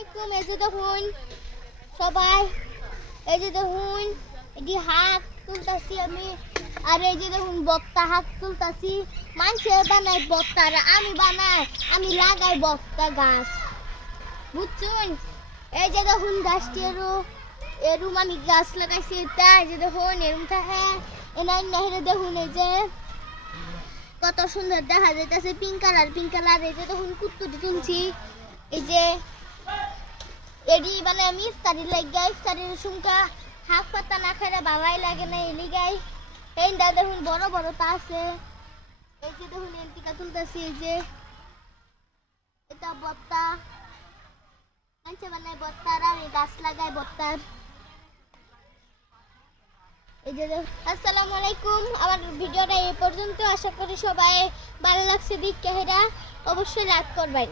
আলাইকুম। এই যে দেখুন সবাই, এই যে দেখুন এটি হাত তুলতাছি আমি, আর এই যে দেখুন বক্তা হাত তুলতাছি। মানুষে বানায় বক্তা, আর আমি বানাই, আমি লাগাই বক্তা গাছ, বুঝছুন। এই যে দেখুন গাছটি এরুম আমি গাছ লাগাইছি, তাই যে দেখুন এরুম থাকে এনার নেহরে দেখুন এই যে কত সুন্দর দেখা যাইতেছে, পিঙ্ক কালার। এই যে দেখুন কুত্তুটি তুলছি, এই যে এডি মানে আমি ইফতারি লাগাই, ইফতারির সুমকা হাক পাতা না খাইলে বাবাই লাগে না, এলি গাই। এই দা দেখুন বড় বড় তা আছে, এই যে দেখুন এন্টিকা তুলতেছি। এই যে এটা বত্তা আনছে মানে বত্তার, আমি গাছ লাগাই বত্তার। এই যে আসসালামু আলাইকুম। আমার ভিডিওটা এই পর্যন্ত। আশা করি সবাই ভালো লাগছে। দিক কেহেরা অবশ্যই লাইক করবেন।